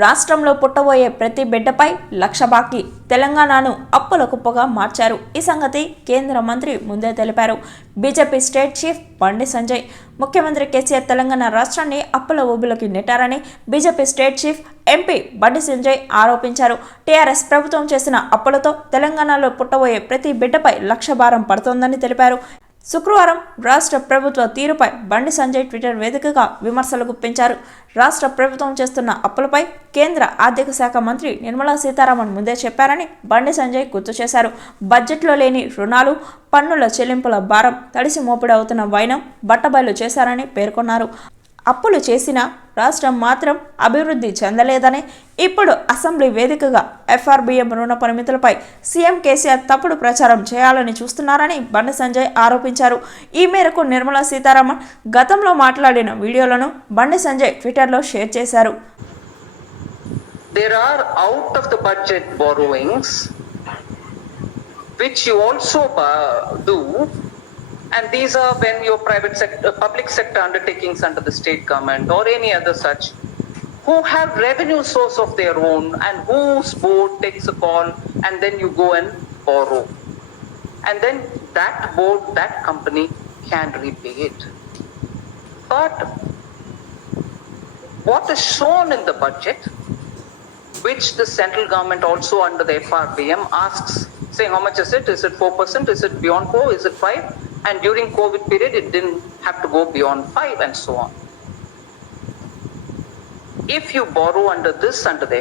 రాష్ట్రంలో పుట్టబోయే ప్రతి బిడ్డపై లక్ష బాకీ తెలంగాణను అప్పుల కుప్పగా మార్చారు. ఈ సంగతి కేంద్ర మంత్రి ముందే తెలిపారు. BJP state chief Bandi Sanjay ముఖ్యమంత్రి కేసీఆర్ తెలంగాణ రాష్ట్రాన్ని అప్పుల ఊబిలోకి నెట్టారని BJP state chief MP Bandi Sanjay ఆరోపించారు. టీఆర్ఎస్ ప్రభుత్వం చేసిన అప్పులతో తెలంగాణలో పుట్టబోయే ప్రతి బిడ్డపై లక్ష భారం పడుతోందని తెలిపారు. శుక్రవారం రాష్ట్ర ప్రభుత్వ తీరుపై బండి సంజయ్ ట్విట్టర్ వేదికగా విమర్శలు గుప్పించారు. రాష్ట్ర ప్రభుత్వం చేస్తున్న అప్పులపై కేంద్ర ఆర్థిక శాఖ మంత్రి నిర్మలా సీతారామన్ ముందే చెప్పారని బండి సంజయ్ గుర్తు చేశారు. బడ్జెట్లో లేని రుణాలు, పన్నుల చెల్లింపుల భారం తడిసి మోపిడవుతున్న వైనం బట్టబయలు చేశారని పేర్కొన్నారు. అప్పులు చేసిన రాష్ట్రం మాత్రం అభివృద్ధి చెందలేదని, ఇప్పుడు అసెంబ్లీ వేదికగా ఎఫ్ఆర్బిఎం రుణ పరిమితులపై సీఎం కేసీఆర్ తప్పుడు ప్రచారం చేయాలని చూస్తున్నారని బండి సంజయ్ ఆరోపించారు. ఈ మేరకు నిర్మలా సీతారామన్ గతంలో మాట్లాడిన వీడియోలను బండి సంజయ్ ట్విట్టర్లో షేర్ చేశారు. There are out of the budget borrowings which you also do. And these are when your public sector undertakings under the state government or any other such, who have revenue source of their own and whose board takes a call and then you go and borrow. And then that board, that company can repay it. But what is shown in the budget, which the central government also under the FRBM asks, saying how much is it? Is it 4%? Is it beyond 4? Is it 5? And during COVID period, it didn't have to go beyond 5 and so on. If you borrow under the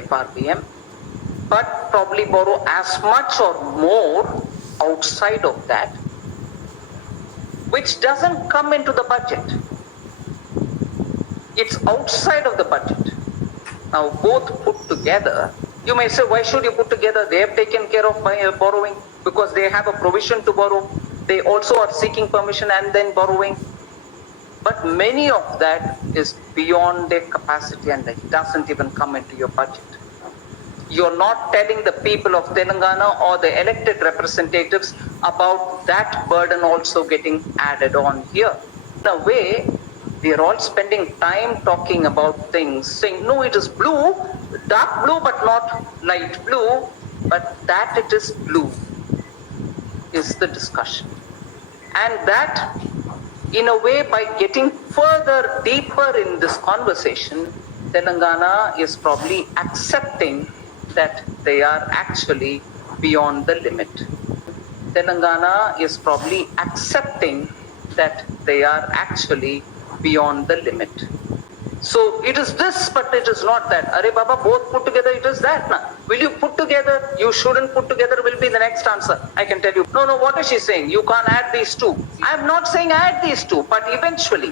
FRBM, but probably borrow as much or more outside of that, which doesn't come into the budget. It's outside of the budget. Now, both put together, you may say, why should you put together? They have taken care of borrowing because they have a provision to borrow. They also are seeking permission and then borrowing. But many of that is beyond their capacity and it doesn't even come into your budget. You're not telling the people of Telangana or the elected representatives about that burden also getting added on here. In a way, we are all spending time talking about things, saying, no, it is blue, dark blue but not light blue, but that it is blue is the discussion. And that, in a way, by getting further, deeper in this conversation, Telangana is probably accepting that they are actually beyond the limit. Telangana is probably accepting that they are actually beyond the limit. So it is this, but it is not that. Arey Baba, both put together, it is that. Na? Will you put together? You shouldn't put together will be the next answer. I can tell you. No, what is she saying? You can't add these two. I am not saying add these two, but eventually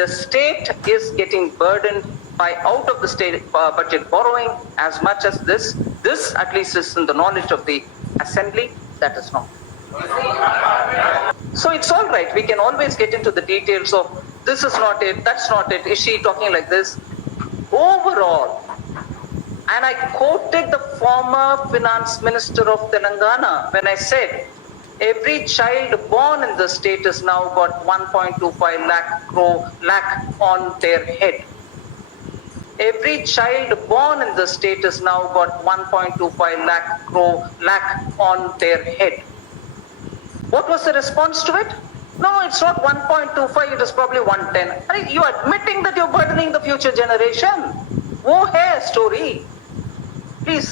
the state is getting burdened by out of the state budget borrowing as much as this. This at least is in the knowledge of the assembly. That is not. So it's all right. We can always get into the details of this is not it, that's not it. Is she talking like this? Overall, and I quoted the former finance minister of Telangana when I said, every child born in the state has now got 1.25 lakh on their head. Every child born in the state has now got 1.25 lakh on their head. What was the response to it? No, it's not 1.25, it is probably 110. You are admitting that you're burdening the future generation. Wo hai story. Please.